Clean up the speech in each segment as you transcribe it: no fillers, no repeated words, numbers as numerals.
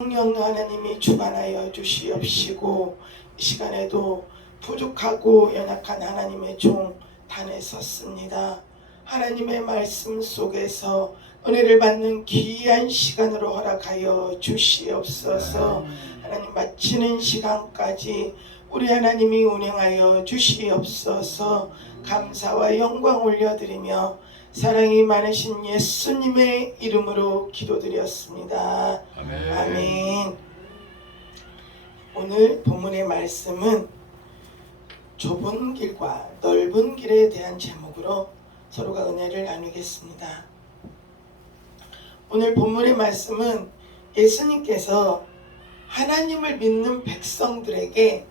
성령 하나님이 주관하여 주시옵시고, 이 시간에도 부족하고 연약한 하나님의 종 단에 섰습니다. 하나님의 말씀 속에서 은혜를 받는 귀한 시간으로 허락하여 주시옵소서. 하나님 마치는 시간까지 우리 하나님이 운행하여 주시옵소서. 감사와 영광 올려드리며 사랑이 많으신 예수님의 이름으로 기도드렸습니다. 아멘. 오늘 본문의 말씀은 좁은 길과 넓은 길에 대한 제목으로 서로가 은혜를 나누겠습니다. 오늘 본문의 말씀은 예수님께서 하나님을 믿는 백성들에게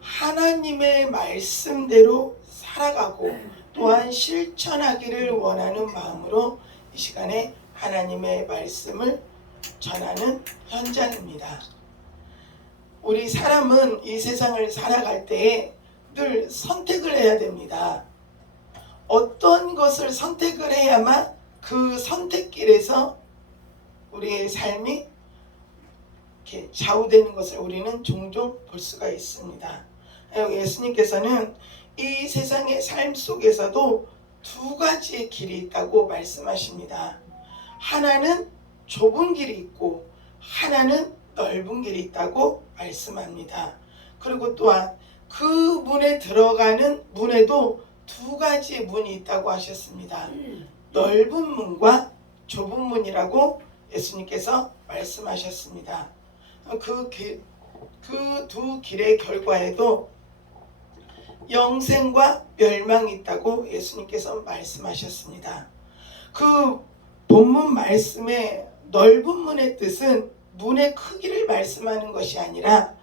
하나님의 말씀대로 살아가고 또한 실천하기를 원하는 마음으로 이 시간에 하나님의 말씀을 전하는 현장입니다. 우리 사람은 이 세상을 살아갈 때에 늘 선택을 해야 됩니다. 어떤 것을 선택을 해야만 그 선택길에서 우리의 삶이 이렇게 좌우되는 것을 우리는 종종 볼 수가 있습니다. 예수님께서는 이 세상의 삶 속에서도 두 가지의 길이 있다고 말씀하십니다. 하나는 좁은 길이 있고 하나는 넓은 길이 있다고 말씀합니다. 그리고 또한 그 문에 들어가는 문에도 두 가지의 문이 있다고 하셨습니다. 넓은 문과 좁은 문이라고 예수님께서 말씀하셨습니다. 그 두 길의 결과에도 영생과 멸망이 있다고 예수님께서 말씀하셨습니다. 그 본문 말씀의 넓은 문의 뜻은 문의 크기를 말씀하는 것이 아니라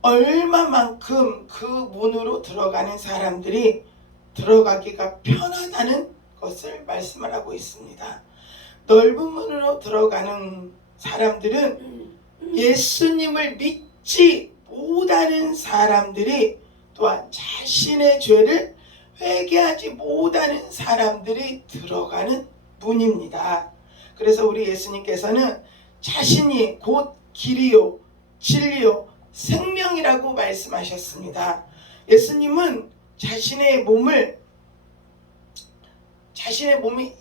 얼마만큼 그 문으로 들어가는 사람들이 들어가기가 편하다는 것을 말씀을 하고 있습니다. 넓은 문으로 들어가는 사람들은 예수님을 믿지 못하는 사람들이 또한 자신의 죄를 회개하지 못하는 사람들이 들어가는 문입니다. 그래서 우리 예수님께서는 자신이 곧 길이요 진리요 생명이라고 말씀하셨습니다. 예수님은 자신의 몸이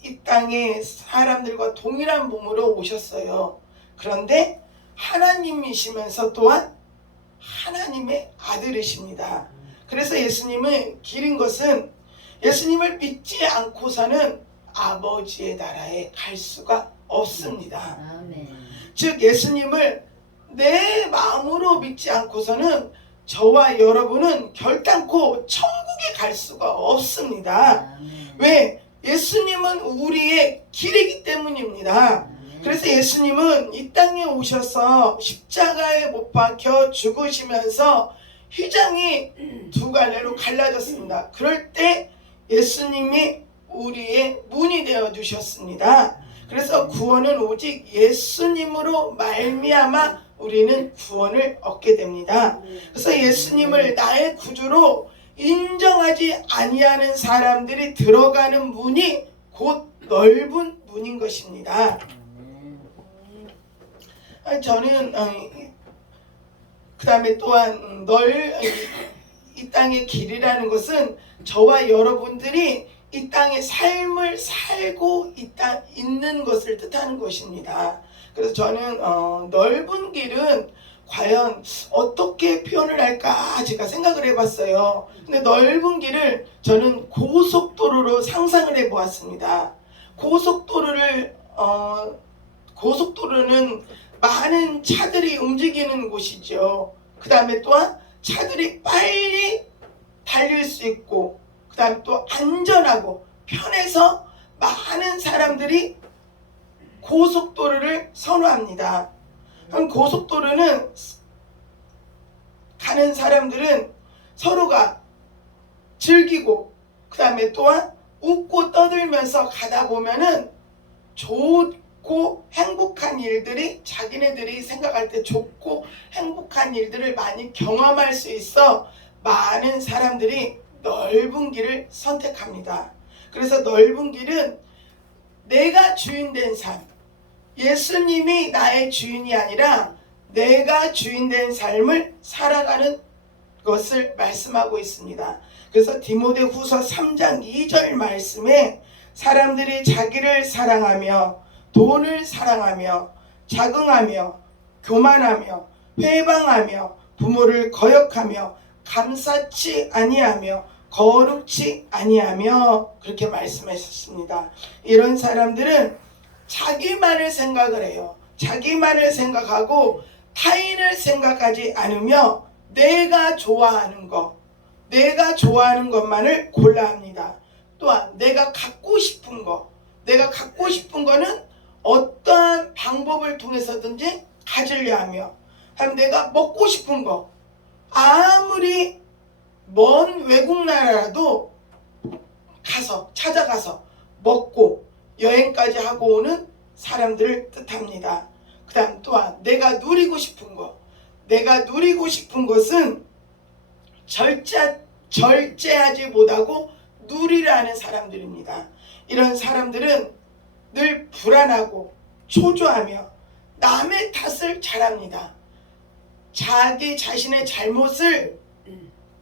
이 땅의 사람들과 동일한 몸으로 오셨어요. 그런데 하나님이시면서 또한 하나님의 아들이십니다. 그래서 예수님을 기른 것은 예수님을 믿지 않고서는 아버지의 나라에 갈 수가 없습니다. 즉 예수님을 내 마음으로 믿지 않고서는 저와 여러분은 결단코 천국에 갈 수가 없습니다. 왜? 예수님은 우리의 길이기 때문입니다. 그래서 예수님은 이 땅에 오셔서 십자가에 못 박혀 죽으시면서 휘장이 두 갈래로 갈라졌습니다. 그럴 때 예수님이 우리의 문이 되어 주셨습니다. 그래서 구원은 오직 예수님으로 말미암아 우리는 구원을 얻게 됩니다. 그래서 예수님을 나의 구주로 인정하지 아니하는 사람들이 들어가는 문이 곧 넓은 문인 것입니다. 저는 그 다음에 또한 이 땅의 길이라는 것은 저와 여러분들이 이 땅의 삶을 살고 있는 것을 뜻하는 것입니다. 그래서 저는 넓은 길은 과연 어떻게 표현을 할까 제가 생각을 해봤어요. 근데 넓은 길을 저는 고속도로로 상상을 해보았습니다. 고속도로는 많은 차들이 움직이는 곳이죠. 그 다음에 또한 차들이 빨리 달릴 수 있고 그 다음에 또 안전하고 편해서 많은 사람들이 고속도로를 선호합니다. 고속도로는 가는 사람들은 서로가 즐기고 그 다음에 또한 웃고 떠들면서 가다 보면은 좋고 행복한 일들이 자기네들이 생각할 때 좋고 행복한 일들을 많이 경험할 수 있어 많은 사람들이 넓은 길을 선택합니다. 그래서 넓은 길은 내가 주인 된 삶, 예수님이 나의 주인이 아니라 내가 주인된 삶을 살아가는 것을 말씀하고 있습니다. 그래서 디모데후서 3장 2절 말씀에 사람들이 자기를 사랑하며 돈을 사랑하며 자긍하며 교만하며 회방하며 부모를 거역하며 감사치 아니하며 거룩치 아니하며 그렇게 말씀하셨습니다. 이런 사람들은 자기만을 생각을 해요. 자기만을 생각하고 타인을 생각하지 않으며 내가 좋아하는 것만을 골라 합니다. 또한 내가 갖고 싶은 거는 어떠한 방법을 통해서든지 가지려 하며, 내가 먹고 싶은 거, 아무리 먼 외국 나라라도 찾아가서 먹고 여행까지 하고 오는 사람들을 뜻합니다. 그 다음 또한 내가 누리고 싶은 것은 절제하지 못하고 누리려 하는 사람들입니다. 이런 사람들은 늘 불안하고 초조하며 남의 탓을 잘합니다. 자기 자신의 잘못을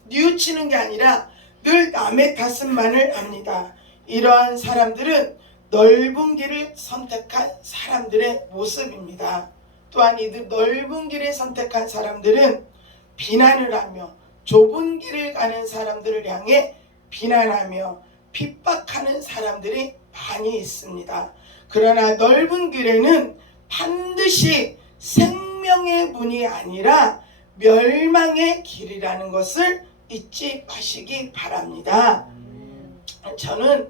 뉘우치는 게 아니라 늘 남의 탓만을 합니다. 이러한 사람들은 넓은 길을 선택한 사람들의 모습입니다. 또한 이들 넓은 길을 선택한 사람들은 비난을 하며 좁은 길을 가는 사람들을 향해 비난하며 핍박하는 사람들이 많이 있습니다. 그러나 넓은 길에는 반드시 생명의 문이 아니라 멸망의 길이라는 것을 잊지 마시기 바랍니다. 저는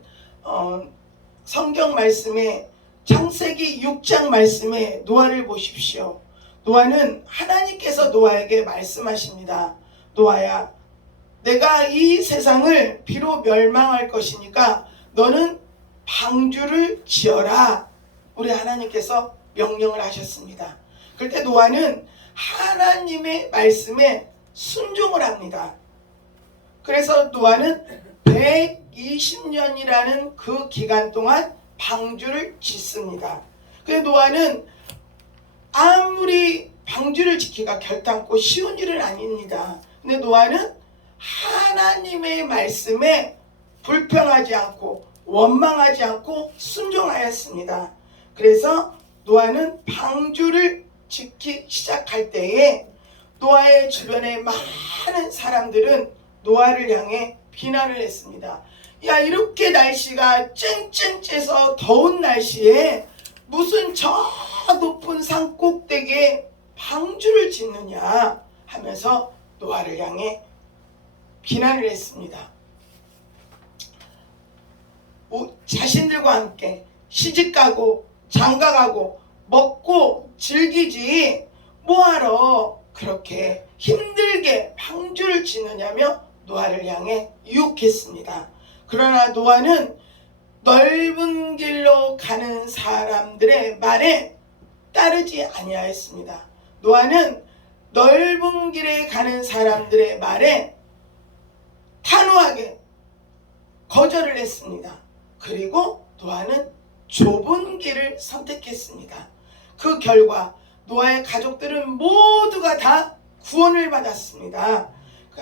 성경 말씀에 창세기 6장 말씀에 노아를 보십시오. 노아는 하나님께서 노아에게 말씀하십니다. 노아야, 내가 이 세상을 비록 멸망할 것이니까 너는 방주를 지어라. 우리 하나님께서 명령을 하셨습니다. 그럴 때 노아는 하나님의 말씀에 순종을 합니다. 그래서 노아는 120년이라는 그 기간 동안 방주를 짓습니다. 그런데 노아는 아무리 방주를 짓기가 결단코 쉬운 일은 아닙니다. 근데 노아는 하나님의 말씀에 불평하지 않고 원망하지 않고 순종하였습니다. 그래서 노아는 방주를 짓기 시작할 때에 노아의 주변에 많은 사람들은 노아를 향해 비난을 했습니다. 야, 이렇게 날씨가 쨍쨍 째서 더운 날씨에 무슨 저 높은 산 꼭대기에 방주를 짓느냐 하면서 노아를 향해 비난을 했습니다. 자신들과 함께 시집가고 장가가고 먹고 즐기지 뭐하러 그렇게 힘들게 방주를 짓느냐며 노아를 향해 유혹했습니다. 그러나 노아는 넓은 길로 가는 사람들의 말에 따르지 아니하였습니다. 노아는 넓은 길에 가는 사람들의 말에 단호하게 거절을 했습니다. 그리고 노아는 좁은 길을 선택했습니다. 그 결과 노아의 가족들은 모두가 다 구원을 받았습니다.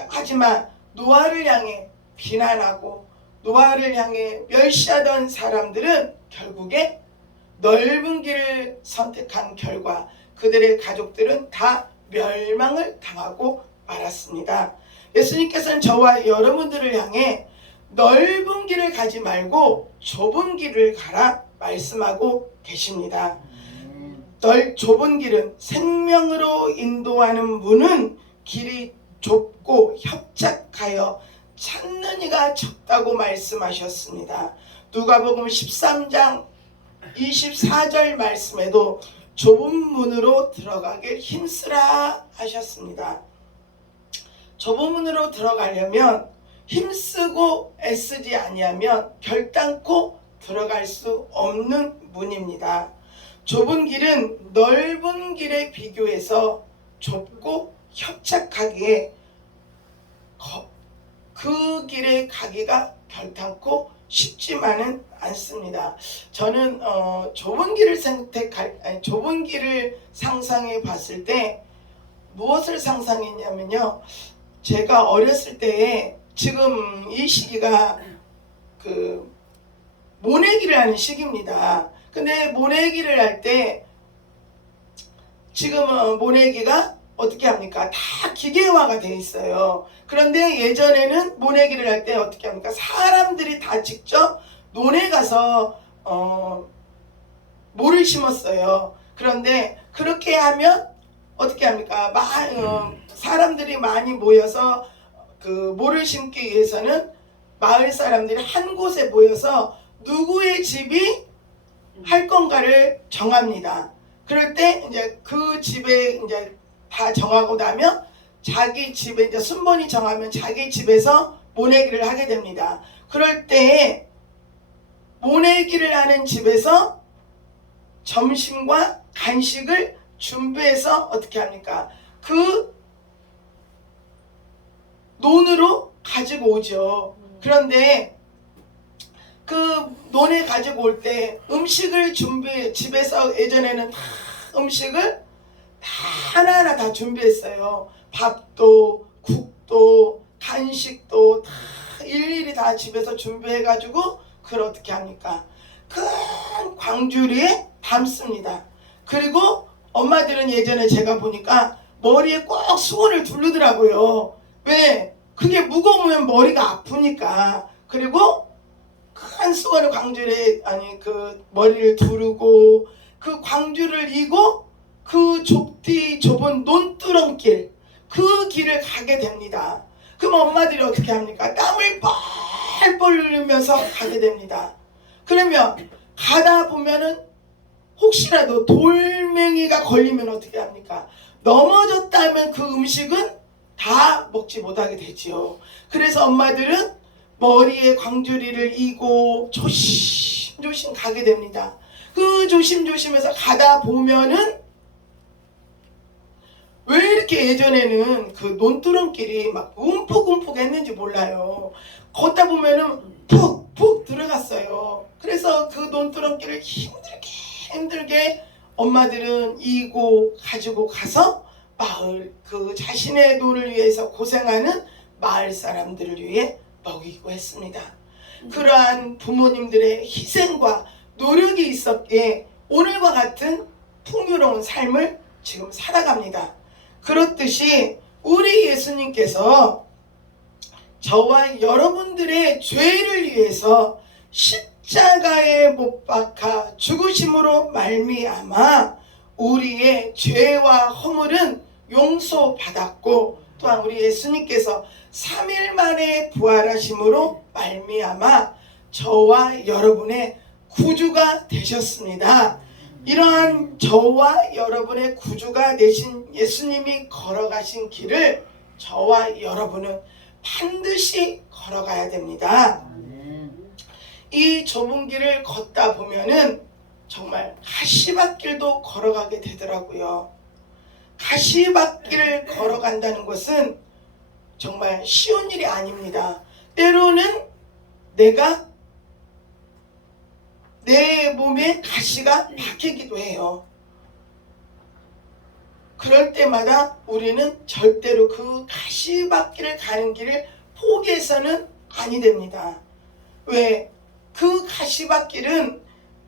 하지만 노아를 향해 비난하고 노아를 향해 멸시하던 사람들은 결국에 넓은 길을 선택한 결과 그들의 가족들은 다 멸망을 당하고 말았습니다. 예수님께서는 저와 여러분들을 향해 넓은 길을 가지 말고 좁은 길을 가라 말씀하고 계십니다. 좁은 길은 생명으로 인도하는 문은 길이 좁고 협착하여 찾는 이가 적다고 말씀하셨습니다. 누가복음 13장 24절 말씀에도 좁은 문으로 들어가길 힘쓰라 하셨습니다. 좁은 문으로 들어가려면 힘쓰고 애쓰지 아니하면 결단코 들어갈 수 없는 문입니다. 좁은 길은 넓은 길에 비교해서 좁고 협착하기에 그 길에 가기가 결단코 쉽지만은 않습니다. 저는 좁은 길을 상상해 봤을 때 무엇을 상상했냐면요. 제가 어렸을 때에 지금 이 시기가 그 모내기를 하는 시기입니다. 근데 모내기를 할 때 지금은 모내기가 어떻게 합니까? 다 기계화가 돼 있어요. 그런데 예전에는 모내기를 할 때 어떻게 합니까? 사람들이 다 직접 논에 가서 모를 심었어요. 그런데 그렇게 하면 어떻게 합니까? 사람들이 많이 모여서 그 모를 심기 위해서는 마을 사람들이 한 곳에 모여서 누구의 집이 할 건가를 정합니다. 그럴 때 이제 그 집에 이제 다 정하고 나면 자기 집에 이제 순번이 정하면 자기 집에서 모내기를 하게 됩니다. 그럴 때 모내기를 하는 집에서 점심과 간식을 준비해서 어떻게 합니까? 그 논으로 가지고 오죠. 그런데 그 논에 가지고 올 때 음식을 집에서 예전에는 다 음식을 다 하나하나 다 준비했어요. 밥도 국도 간식도 다 일일이 다 집에서 준비해가지고 그걸 어떻게 합니까? 큰 광주리에 담습니다. 그리고 엄마들은 예전에 제가 보니까 머리에 꼭 수건을 두르더라고요. 왜? 그게 무거우면 머리가 아프니까. 그리고 큰 수건을 광주리에 그 머리를 두르고 그 광주를 이고 그 좁은 논두렁길 그 길을 가게 됩니다. 그럼 엄마들이 어떻게 합니까? 땀을 뻘뻘 흘리면서 가게 됩니다. 그러면 가다 보면은 혹시라도 돌멩이가 걸리면 어떻게 합니까? 넘어졌다면 그 음식은 다 먹지 못하게 되지요. 그래서 엄마들은 머리에 광주리를 이고 조심조심 가게 됩니다. 그 조심조심해서 가다 보면은 왜 이렇게 예전에는 그 논두렁길이 막 움푹움푹 했는지 몰라요. 걷다 보면은 푹푹 들어갔어요. 그래서 그 논두렁길을 힘들게 엄마들은 이고 가지고 가서 마을 그 자신의 논을 위해서 고생하는 마을 사람들을 위해 먹이고 했습니다. 그러한 부모님들의 희생과 노력이 있었기에 오늘과 같은 풍요로운 삶을 지금 살아갑니다. 그렇듯이 우리 예수님께서 저와 여러분들의 죄를 위해서 십자가에 못 박아 죽으심으로 말미암아 우리의 죄와 허물은 용서받았고 또한 우리 예수님께서 3일 만에 부활하심으로 말미암아 저와 여러분의 구주가 되셨습니다. 이러한 저와 여러분의 구주가 되신 예수님이 걸어가신 길을 저와 여러분은 반드시 걸어가야 됩니다. 이 좁은 길을 걷다 보면은 정말 가시밭길도 걸어가게 되더라고요. 가시밭길을 걸어간다는 것은 정말 쉬운 일이 아닙니다. 때로는 내가 내 몸에 가시가 박히기도 해요. 그럴 때마다 우리는 절대로 그 가시밭길을 가는 길을 포기해서는 아니 됩니다. 왜? 그 가시밭길은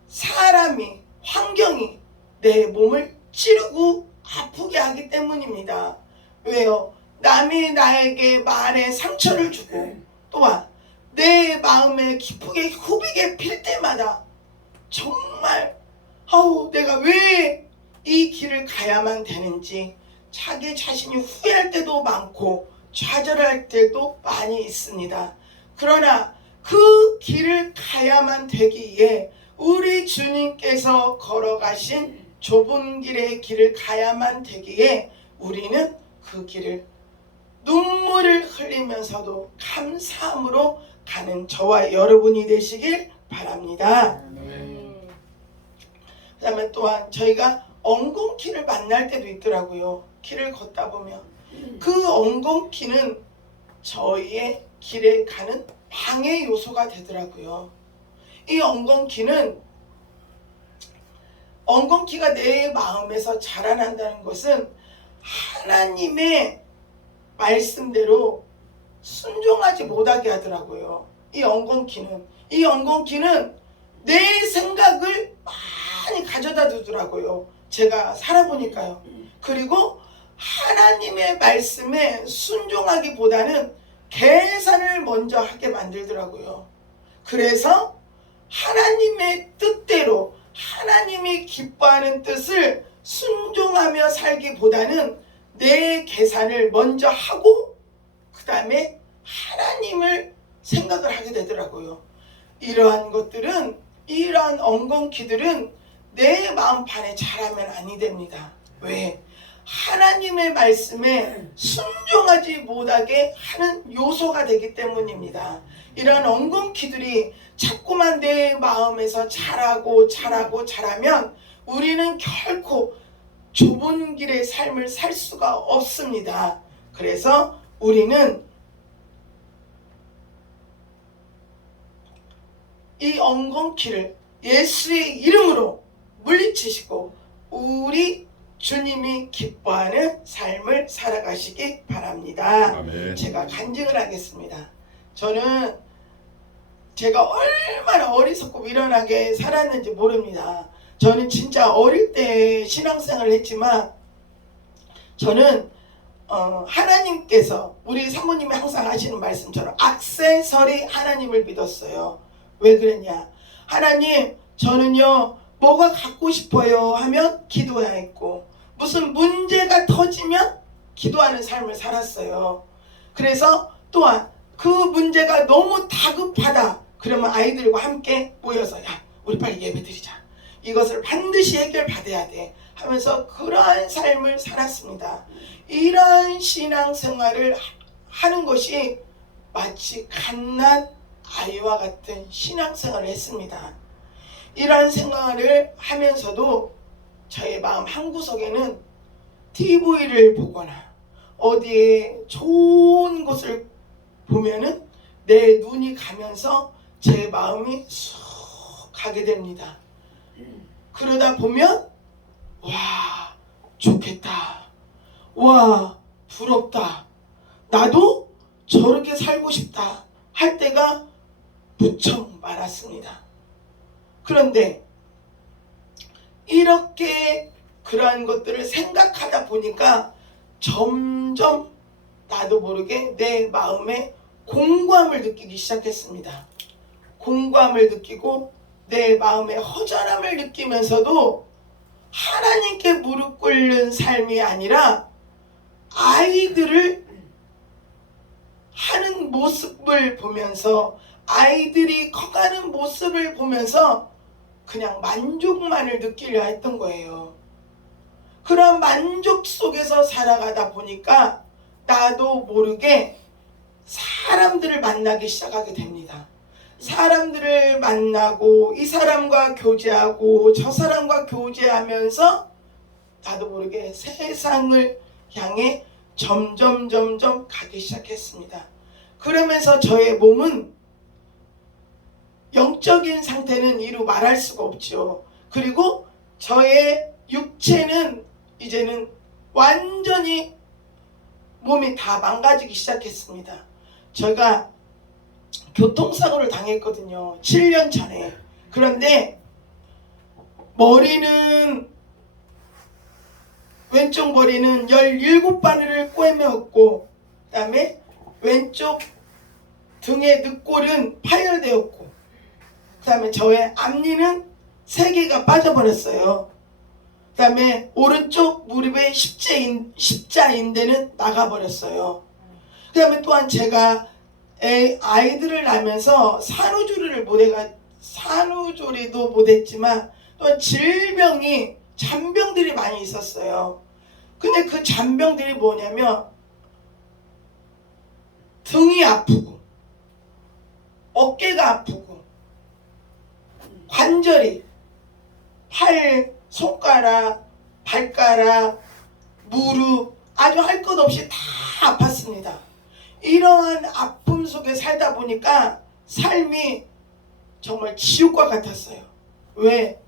사람이, 환경이 내 몸을 찌르고 아프게 하기 때문입니다. 왜요? 남이 나에게 말에 상처를 주고 또한 내 마음에 기쁘게 후비게 필 때마다 정말 내가 왜 이 길을 가야만 되는지 자기 자신이 후회할 때도 많고 좌절할 때도 많이 있습니다. 그러나 그 길을 가야만 되기에 우리 주님께서 걸어가신 좁은 길의 길을 가야만 되기에 우리는 그 길을 눈물을 흘리면서도 감사함으로 가는 저와 여러분이 되시길 바랍니다. 그 다음에 또한 저희가 엉겅퀴를 만날 때도 있더라고요. 길을 걷다 보면 그 엉겅퀴는 저희의 길에 가는 방해 요소가 되더라고요. 이 엉겅퀴가 내 마음에서 자라난다는 것은 하나님의 말씀대로 순종하지 못하게 하더라고요. 이 엉겅퀴는 내 생각을 많이 가져다 두더라고요. 제가 살아보니까요. 그리고 하나님의 말씀에 순종하기보다는 계산을 먼저 하게 만들더라고요. 그래서 하나님의 뜻대로 하나님이 기뻐하는 뜻을 순종하며 살기보다는 내 계산을 먼저 하고 그 다음에 하나님을 생각을 하게 되더라고요. 이러한 엉겅퀴들은 내 마음판에 자라면 아니 됩니다. 왜? 하나님의 말씀에 순종하지 못하게 하는 요소가 되기 때문입니다. 이러한 엉겅퀴들이 자꾸만 내 마음에서 자라면 우리는 결코 좁은 길의 삶을 살 수가 없습니다. 그래서 우리는 이 엉겅퀴를 예수의 이름으로 물리치시고 우리 주님이 기뻐하는 삶을 살아가시기 바랍니다. 아멘. 제가 간증을 하겠습니다. 저는 제가 얼마나 어리석고 미련하게 살았는지 모릅니다. 저는 진짜 어릴 때 신앙생활을 했지만 저는 하나님께서 우리 사모님이 항상 하시는 말씀처럼 액세서리 하나님을 믿었어요. 왜 그랬냐? 하나님, 저는요 뭐가 갖고 싶어요 하면 기도해야 했고 무슨 문제가 터지면 기도하는 삶을 살았어요. 그래서 또한 그 문제가 너무 다급하다 그러면 아이들과 함께 모여서 야 우리 빨리 예배 드리자, 이것을 반드시 해결받아야 돼 하면서 그러한 삶을 살았습니다. 이러한 신앙생활을 하는 것이 마치 갓난 아이와 같은 신앙생활을 했습니다. 이러한 생활을 하면서도 저의 마음 한구석에는 TV를 보거나 어디에 좋은 곳을 보면은 내 눈이 가면서 제 마음이 쑥 가게 됩니다. 그러다 보면 와 좋겠다, 와 부럽다, 나도 저렇게 살고 싶다 할 때가 무척 많았습니다. 그런데 이렇게 그러한 것들을 생각하다 보니까 점점 나도 모르게 내 마음에 공고함을 느끼기 시작했습니다. 공고함을 느끼고 내 마음의 허전함을 느끼면서도 하나님께 무릎 꿇는 삶이 아니라 아이들을 하는 모습을 보면서 아이들이 커가는 모습을 보면서 그냥 만족만을 느끼려 했던 거예요. 그런 만족 속에서 살아가다 보니까 나도 모르게 사람들을 만나기 시작하게 됩니다. 사람들을 만나고 이 사람과 교제하고 저 사람과 교제하면서 나도 모르게 세상을 향해 점점 가기 시작했습니다. 그러면서 저의 몸은 영적인 상태는 이루 말할 수가 없죠. 그리고 저의 육체는 이제는 완전히 몸이 다 망가지기 시작했습니다. 제가 교통사고를 당했거든요. 7년 전에. 그런데 왼쪽 머리는 17바늘을 꿰매었고 그 다음에 왼쪽 등의 늑골은 파열되었고 그 다음에 저의 앞니는 3개가 빠져버렸어요. 그 다음에 오른쪽 무릎의 십자인대는 나가버렸어요. 그 다음에 또한 제가 아이들을 낳으면서 산후조리도 못했지만 또한 잔병들이 많이 있었어요. 근데 그 잔병들이 뭐냐면 등이 아프고 어깨가 아프고 관절이 팔, 손가락, 발가락, 무릎 아주 할 것 없이 다 아팠습니다. 이러한 아픔 속에 살다 보니까 삶이 정말 지옥과 같았어요. 왜?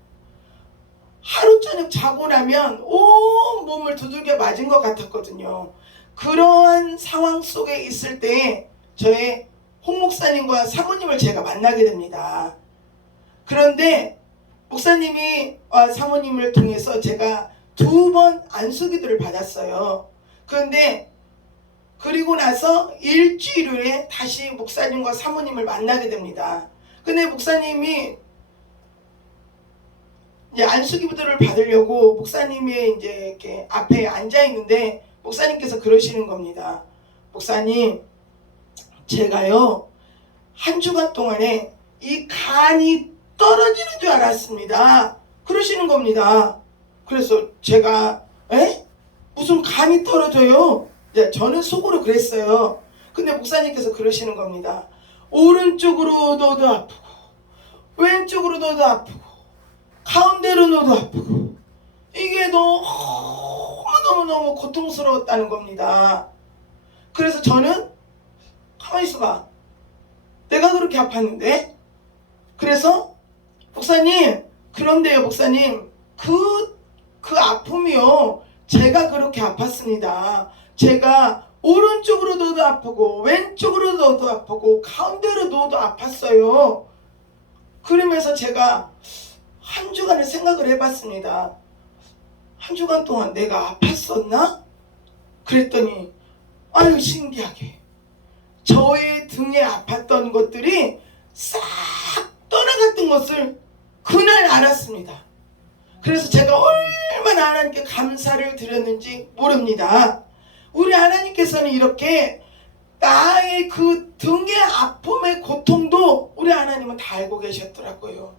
하루 저녁 자고 나면 온 몸을 두들겨 맞은 것 같았거든요. 그러한 상황 속에 있을 때 저의 홍 목사님과 사모님을 제가 만나게 됩니다. 그런데 목사님이 사모님을 통해서 제가 2번 안수기도를 받았어요. 그런데 그리고 나서 일주일 후에 다시 목사님과 사모님을 만나게 됩니다. 근데 목사님이 이제 안수기도를 받으려고 목사님이 이제 이렇게 앞에 앉아 있는데 목사님께서 그러시는 겁니다. 목사님, 제가요 한 주간 동안에 이 간이 떨어지는 줄 알았습니다. 그러시는 겁니다. 그래서 제가 무슨 간이 떨어져요? 저는 속으로 그랬어요. 근데 목사님께서 그러시는 겁니다. 오른쪽으로 너도 아프고 왼쪽으로 너도 아프고 가운데로 너도 아프고 이게 너무너무 고통스러웠다는 겁니다. 그래서 저는 가만히 있어봐. 내가 그렇게 아팠는데? 그래서 목사님, 그런데요 목사님, 그 아픔이요 제가 그렇게 아팠습니다. 제가 오른쪽으로 너도 아프고 왼쪽으로 너도 아프고 가운데로 너도 아팠어요. 그러면서 제가 한 주간을 생각을 해봤습니다. 한 주간 동안 내가 아팠었나? 그랬더니 아유 신기하게 저의 등에 아팠던 것들이 싹 떠나갔던 것을 그날 알았습니다. 그래서 제가 얼마나 하나님께 감사를 드렸는지 모릅니다. 우리 하나님께서는 이렇게 나의 그 등의 아픔의 고통도 우리 하나님은 다 알고 계셨더라고요.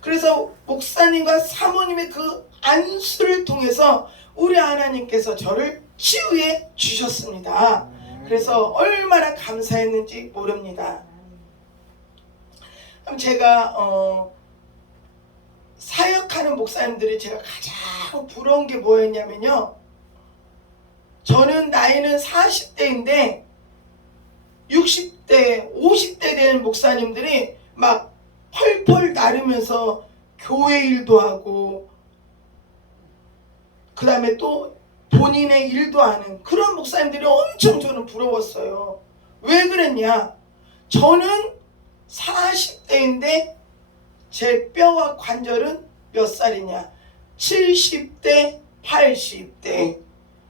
그래서 목사님과 사모님의 그 안수를 통해서 우리 하나님께서 저를 치유해 주셨습니다. 그래서 얼마나 감사했는지 모릅니다. 그럼 제가 사역하는 목사님들이 제가 가장 부러운 게 뭐였냐면요, 저는 나이는 40대인데 60대 50대 된 목사님들이 막 펄펄 나르면서 교회 일도 하고 그 다음에 또 본인의 일도 하는 그런 목사님들이 엄청 저는 부러웠어요. 왜 그랬냐? 저는 40대인데 제 뼈와 관절은 몇 살이냐? 70대 80대.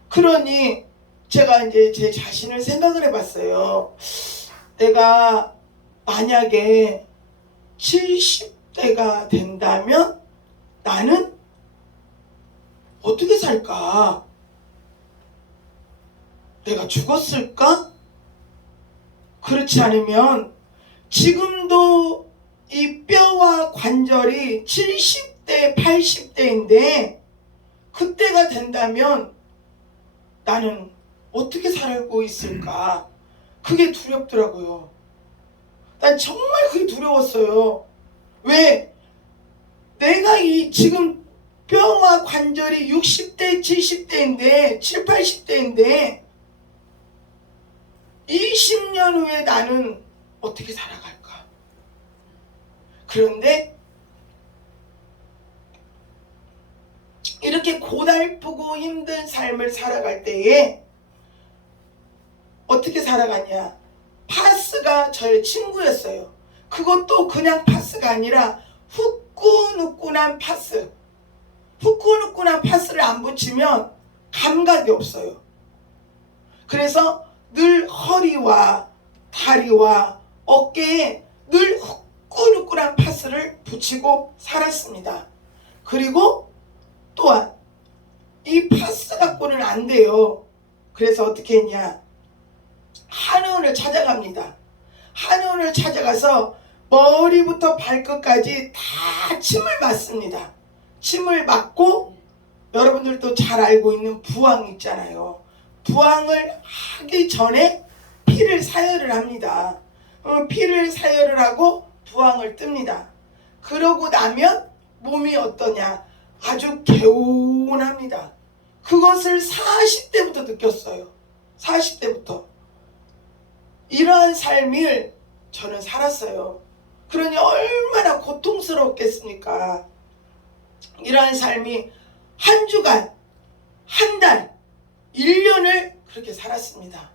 그러니 제가 이제 제 자신을 생각을 해봤어요. 내가 만약에 70대가 된다면 나는 어떻게 살까? 내가 죽었을까? 그렇지 않으면 지금도 이 뼈와 관절이 70대 80대인데 그때가 된다면 나는 어떻게 살고 있을까? 그게 두렵더라고요. 난 정말 그게 두려웠어요. 왜? 내가 이 지금 뼈와 관절이 60대 70대인데 7, 80대인데 20년 후에 나는 어떻게 살아갈까? 그런데 이렇게 고달프고 힘든 삶을 살아갈 때에 어떻게 살아가냐? 파스가 저의 친구였어요. 그것도 그냥 파스가 아니라 후끈후끈한 파스. 후끈후끈한 파스를 안 붙이면 감각이 없어요. 그래서 늘 허리와 다리와 어깨에 늘 후끈후끈한 파스를 붙이고 살았습니다. 그리고 또한 이 파스 갖고는 안 돼요. 그래서 어떻게 했냐? 한의원을 찾아갑니다. 한의원을 찾아가서 머리부터 발끝까지 다 침을 맞습니다. 침을 맞고 여러분들도 잘 알고 있는 부항 있잖아요. 부항을 하기 전에 피를 사혈을 합니다. 피를 사혈을 하고 부항을 뜹니다. 그러고 나면 몸이 어떠냐? 아주 개운합니다. 그것을 40대부터 느꼈어요. 40대부터. 이러한 삶을 저는 살았어요. 그러니 얼마나 고통스럽겠습니까? 이러한 삶이 한 주간, 한 달, 1년을 그렇게 살았습니다.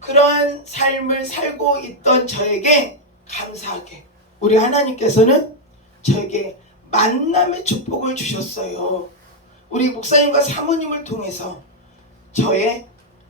그러한 삶을 살고 있던 저에게 감사하게 우리 하나님께서는 저에게 만남의 축복을 주셨어요. 우리 목사님과 사모님을 통해서 저의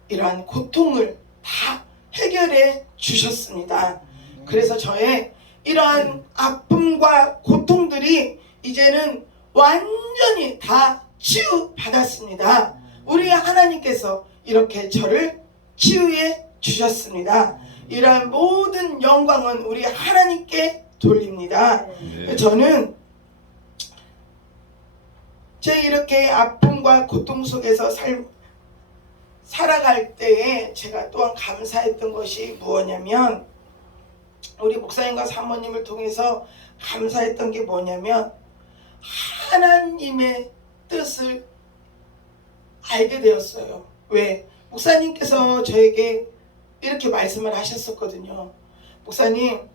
이러한 고통을 다 해결해 주셨습니다. 그래서 저의 이러한 아픔과 고통들이 이제는 완전히 다 치유받았습니다. 우리 하나님께서 이렇게 저를 치유해 주셨습니다. 이러한 모든 영광은 우리 하나님께 돌립니다. 저는 제 이렇게 아픔과 고통 속에서 살아갈 때에 제가 또한 감사했던 것이 무엇이냐면, 우리 목사님과 사모님을 통해서 감사했던 게 뭐냐면, 하나님의 뜻을 알게 되었어요. 왜? 목사님께서 저에게 이렇게 말씀을 하셨었거든요. 목사님,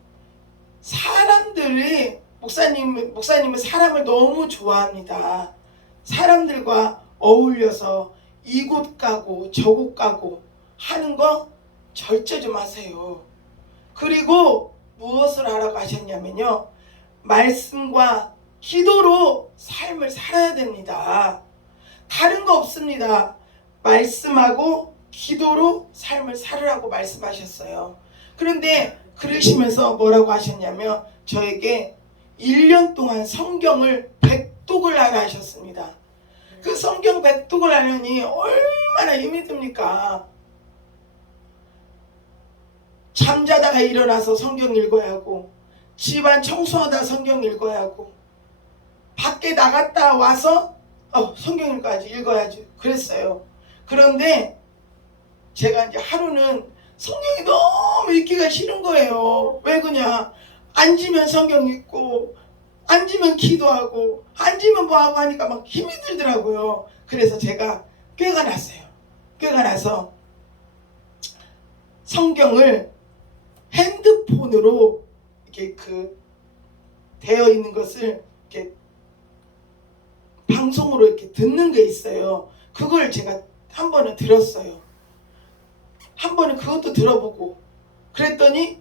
사람들이 목사님은 사람을 너무 좋아합니다. 사람들과 어울려서 이곳 가고 저곳 가고 하는 거 절제 좀 하세요. 그리고 무엇을 하라고 하셨냐면요, 말씀과 기도로 삶을 살아야 됩니다. 다른 거 없습니다. 말씀하고 기도로 삶을 살으라고 말씀하셨어요. 그런데 그러시면서 뭐라고 하셨냐면, 저에게 1년 동안 성경을 백독을 하라 하셨습니다. 그 성경 백독을 하려니 얼마나 힘이 듭니까? 잠자다가 일어나서 성경 읽어야 하고, 집안 청소하다 성경 읽어야 하고, 밖에 나갔다 와서 성경 읽어야지 그랬어요. 그런데 제가 이제 하루는 성경이 너무 읽기가 싫은 거예요. 왜 그냥 앉으면 성경 읽고, 앉으면 기도하고, 앉으면 뭐하고 하니까 막 힘이 들더라고요. 그래서 제가 꾀가 났어요. 꾀가 나서 성경을 핸드폰으로 이렇게 되어 있는 것을 이렇게 방송으로 이렇게 듣는 게 있어요. 그걸 제가 한 번은 들었어요. 한 번은 그것도 들어보고, 그랬더니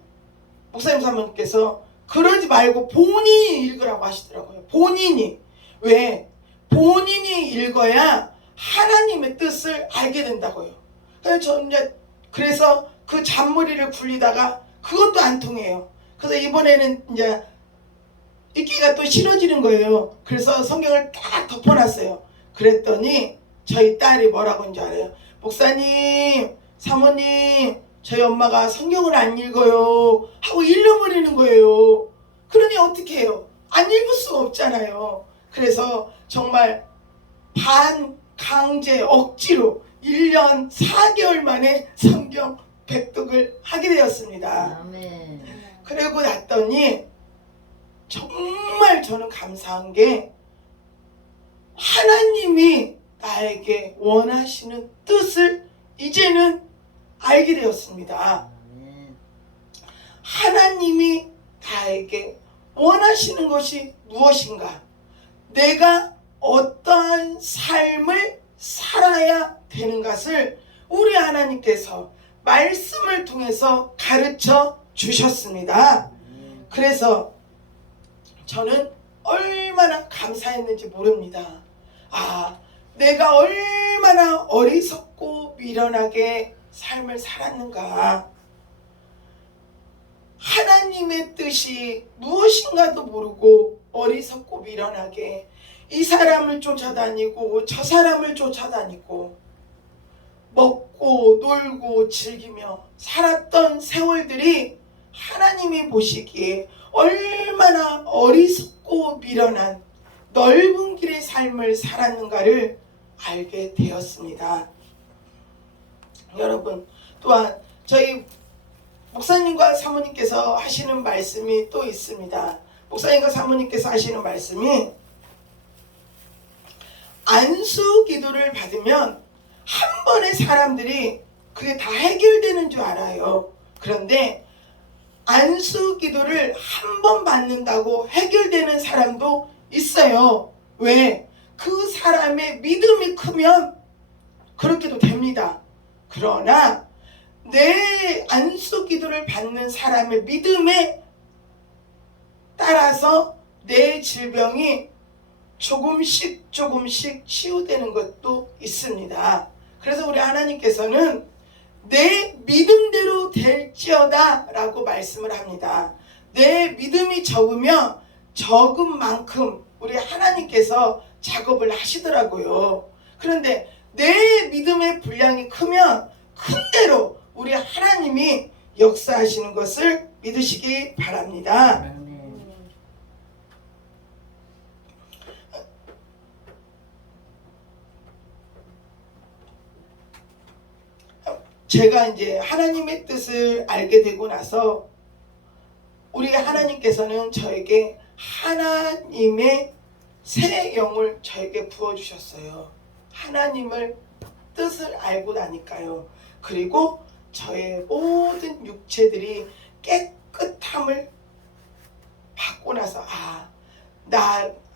목사님 사모님께서 그러지 말고 본인이 읽으라고 하시더라고요. 본인이. 왜? 본인이 읽어야 하나님의 뜻을 알게 된다고요. 그래서 그 잔머리를 굴리다가 그것도 안 통해요. 그래서 이번에는 이제 읽기가 또 싫어지는 거예요. 그래서 성경을 딱 덮어놨어요. 그랬더니 저희 딸이 뭐라고 하는지 알아요? 목사님, 사모님, 저희 엄마가 성경을 안 읽어요 하고 잃어버리는 거예요. 그러니 어떻게 해요? 안 읽을 수가 없잖아요. 그래서 정말 반강제 억지로 1년 4개월 만에 성경 백독을 하게 되었습니다. 아멘. 그러고 났더니 정말 저는 감사한 게, 하나님이 나에게 원하시는 뜻을 이제는 알게 되었습니다. 하나님이 나에게 원하시는 것이 무엇인가, 내가 어떠한 삶을 살아야 되는 것을 우리 하나님께서 말씀을 통해서 가르쳐 주셨습니다. 그래서 저는 얼마나 감사했는지 모릅니다. 내가 얼마나 어리석고 미련하게 삶을 살았는가. 하나님의 뜻이 무엇인가도 모르고 어리석고 미련하게 이 사람을 쫓아다니고 저 사람을 쫓아다니고 먹고 놀고 즐기며 살았던 세월들이 하나님이 보시기에 얼마나 어리석고 미련한 넓은 길의 삶을 살았는가를 알게 되었습니다. 여러분, 또한 저희 목사님과 사모님께서 하시는 말씀이 또 있습니다. 목사님과 사모님께서 하시는 말씀이, 안수 기도를 받으면 한 번에 사람들이 그게 다 해결되는 줄 알아요. 그런데 안수 기도를 한 번 받는다고 해결되는 사람도 있어요. 왜? 그 사람의 믿음이 크면 그렇게도 됩니다. 그러나 내 안수 기도를 받는 사람의 믿음에 따라서 내 질병이 조금씩 치유되는 것도 있습니다. 그래서 우리 하나님께서는 내 믿음대로 될지어다 라고 말씀을 합니다. 내 믿음이 적으면 적은 만큼 우리 하나님께서 작업을 하시더라고요. 그런데 내 믿음의 분량이 크면 큰 대로 우리 하나님이 역사하시는 것을 믿으시기 바랍니다. 제가 이제 하나님의 뜻을 알게 되고 나서 우리 하나님께서는 저에게 하나님의 새 영을 저에게 부어주셨어요. 하나님을 뜻을 알고 나니까요. 그리고 저의 모든 육체들이 깨끗함을 받고 나서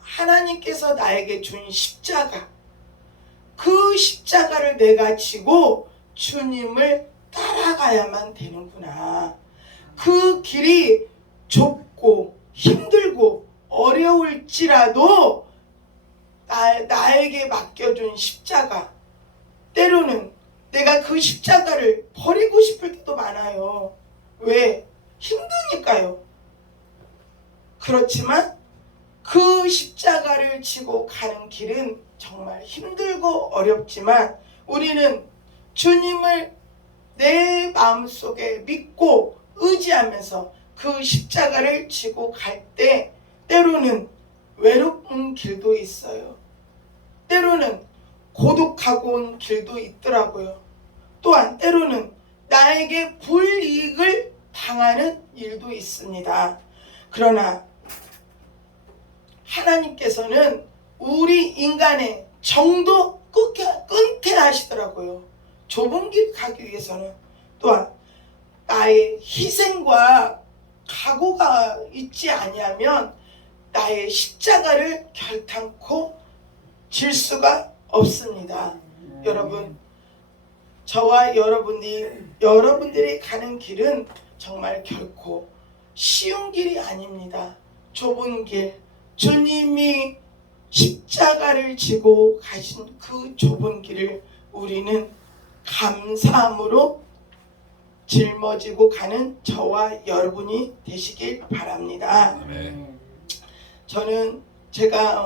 하나님께서 나에게 준 십자가, 그 십자가를 내가 지고 주님을 따라가야만 되는구나. 그 길이 좁고 힘들고 어려울지라도 나에게 맡겨준 십자가, 때로는 내가 그 십자가를 버리고 싶을 때도 많아요. 왜? 힘드니까요. 그렇지만 그 십자가를 지고 가는 길은 정말 힘들고 어렵지만 우리는 주님을 내 마음속에 믿고 의지하면서 그 십자가를 지고 갈 때 때로는 외로운 길도 있어요. 때로는 고독하고 온 길도 있더라고요. 또한 때로는 나에게 불이익을 당하는 일도 있습니다. 그러나 하나님께서는 우리 인간의 정도 끊게 하시더라고요. 좁은 길 가기 위해서는. 또한 나의 희생과 각오가 있지 아니하면 나의 십자가를 결탄코 질 수가 없습니다. 여러분, 저와 여러분들이 가는 길은 정말 결코 쉬운 길이 아닙니다. 좁은 길, 주님이 십자가를 지고 가신 그 좁은 길을 우리는 감사함으로 짊어지고 가는 저와 여러분이 되시길 바랍니다. 저는 제가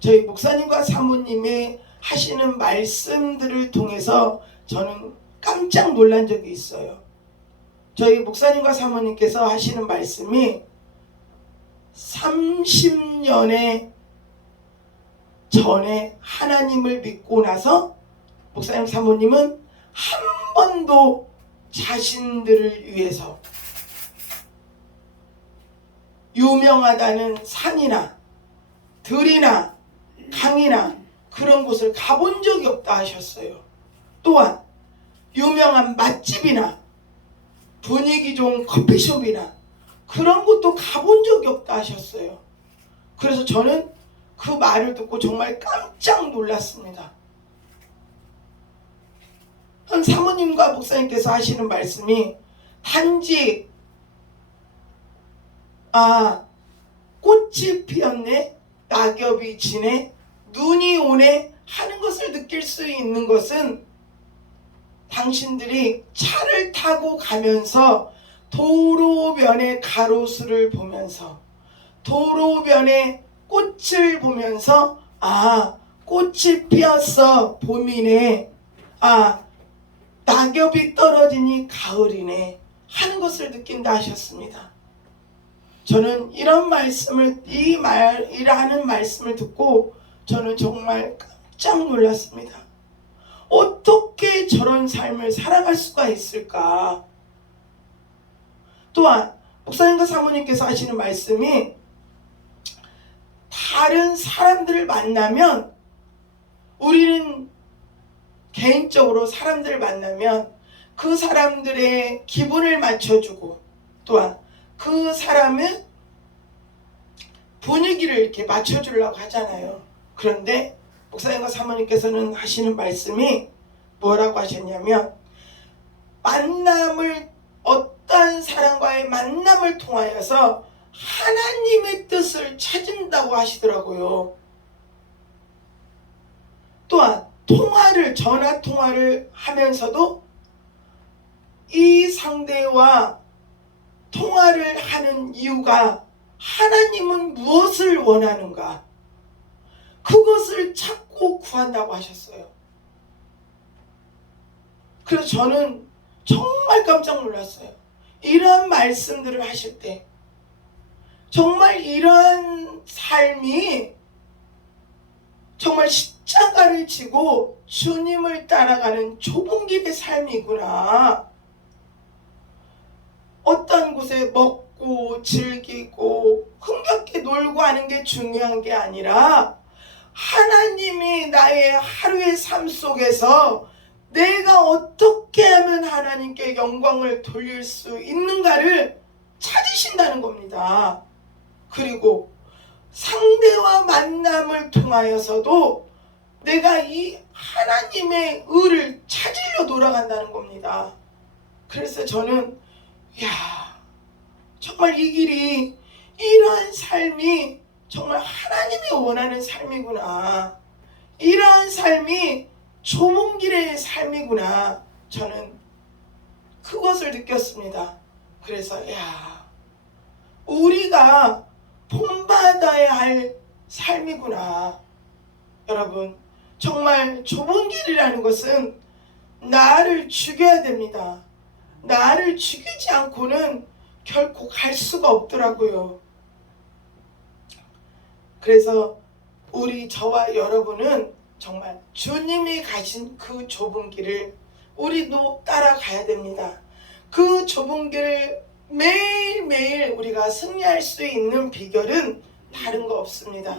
저희 목사님과 사모님의 하시는 말씀들을 통해서 저는 깜짝 놀란 적이 있어요. 저희 목사님과 사모님께서 하시는 말씀이 30년에 전에 하나님을 믿고 나서 목사님 사모님은 한 번도 자신들을 위해서 유명하다는 산이나 들이나 강이나 그런 곳을 가본 적이 없다 하셨어요. 또한 유명한 맛집이나 분위기 좋은 커피숍이나 그런 곳도 가본 적이 없다 하셨어요. 그래서 저는 그 말을 듣고 정말 깜짝 놀랐습니다. 한 사모님과 목사님께서 하시는 말씀이 단지 꽃이 피었네, 낙엽이 지네, 눈이 오네 하는 것을 느낄 수 있는 것은 당신들이 차를 타고 가면서 도로변의 가로수를 보면서 도로변의 꽃을 보면서 꽃이 피었어, 봄이네, 낙엽이 떨어지니 가을이네 하는 것을 느낀다 하셨습니다. 저는 이런 말씀을 이라는 말씀을 듣고 저는 정말 깜짝 놀랐습니다. 어떻게 저런 삶을 살아갈 수가 있을까? 또한 목사님과 사모님께서 하시는 말씀이 다른 사람들을 만나면 우리는 개인적으로 사람들을 만나면 그 사람들의 기분을 맞춰주고 또한 그 사람의 분위기를 이렇게 맞춰주려고 하잖아요. 그런데 목사님과 사모님께서는 하시는 말씀이 뭐라고 하셨냐면, 어떠한 사람과의 만남을 통하여서 하나님의 뜻을 찾는다고 하시더라고요. 또한 전화 통화를 하면서도 이 상대와 통화를 하는 이유가 하나님은 무엇을 원하는가, 그것을 찾고 구한다고 하셨어요. 그래서 저는 정말 깜짝 놀랐어요. 이러한 말씀들을 하실 때 정말 이러한 삶이 정말 십자가를 지고 주님을 따라가는 좁은 길의 삶이구나. 어떤 곳에 먹고 즐기고 흥겹게 놀고 하는 게 중요한 게 아니라 하나님이 나의 하루의 삶 속에서 내가 어떻게 하면 하나님께 영광을 돌릴 수 있는가를 찾으신다는 겁니다. 그리고 상대와 만남을 통하여서도 내가 이 하나님의 의를 찾으려 돌아간다는 겁니다. 그래서 저는 정말 이 길이, 이러한 삶이 정말 하나님이 원하는 삶이구나, 이러한 삶이 좁은 길의 삶이구나, 저는 그것을 느꼈습니다. 그래서 우리가 본받아야 할 삶이구나. 여러분, 정말 좁은 길이라는 것은 나를 죽여야 됩니다. 나를 죽이지 않고는 결코 갈 수가 없더라고요. 그래서 저와 여러분은 정말 주님이 가신 그 좁은 길을 우리도 따라가야 됩니다. 그 좁은 길을 매일매일 우리가 승리할 수 있는 비결은 다른 거 없습니다.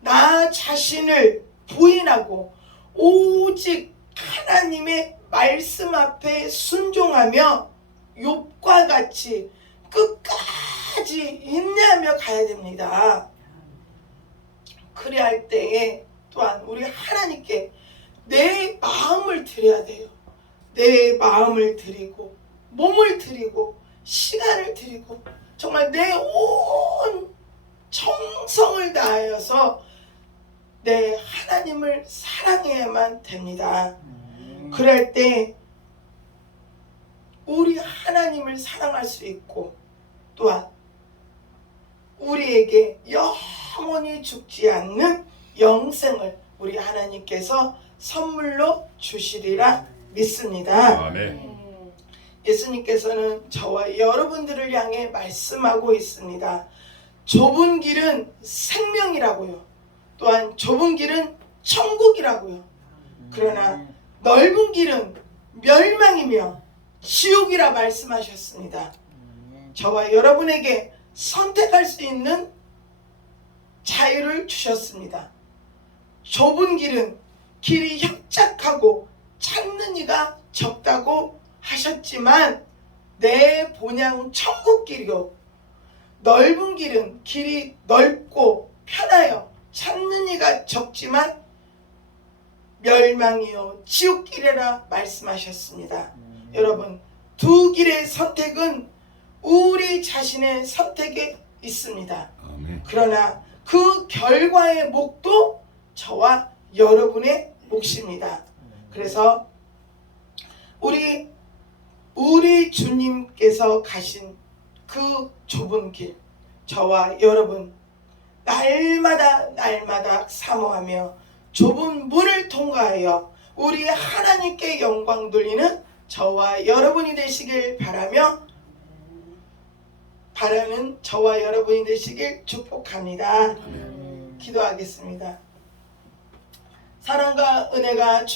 나 자신을 부인하고 오직 하나님의 말씀 앞에 순종하며 욥과 같이 끝까지 인내하며 가야 됩니다. 그래야 할 때에 또한 우리 하나님께 내 마음을 드려야 돼요. 내 마음을 드리고 몸을 드리고 시간을 드리고 정말 내 온 정성을 다하여서 내 하나님을 사랑해야만 됩니다. 그럴 때 우리 하나님을 사랑할 수 있고 또한 우리에게 영원히 죽지 않는 영생을 우리 하나님께서 선물로 주시리라 믿습니다. 아멘. 예수님께서는 저와 여러분들을 향해 말씀하고 있습니다. 좁은 길은 생명이라고요. 또한 좁은 길은 천국이라고요. 그러나 넓은 길은 멸망이며 지옥이라 말씀하셨습니다. 저와 여러분에게 선택할 수 있는 자유를 주셨습니다. 좁은 길이 협착하고 찾는 이가 적다고 하셨지만 내 본향 천국길이요, 넓은 길이 넓고 편하여 찾는 이가 적지만 멸망이요 지옥길이라 말씀하셨습니다. 여러분, 두 길의 선택은 우리 자신의 선택에 있습니다. 아멘. 그러나 그 결과의 몫도 저와 여러분의 몫입니다. 그래서 우리 주님께서 가신 그 좁은 길, 저와 여러분 날마다 사모하며 좁은 문을 통과하여 우리 하나님께 영광 돌리는 저와 여러분이 되시길 바라는 저와 여러분이 되시길 축복합니다. 기도하겠습니다. 사랑과 은혜가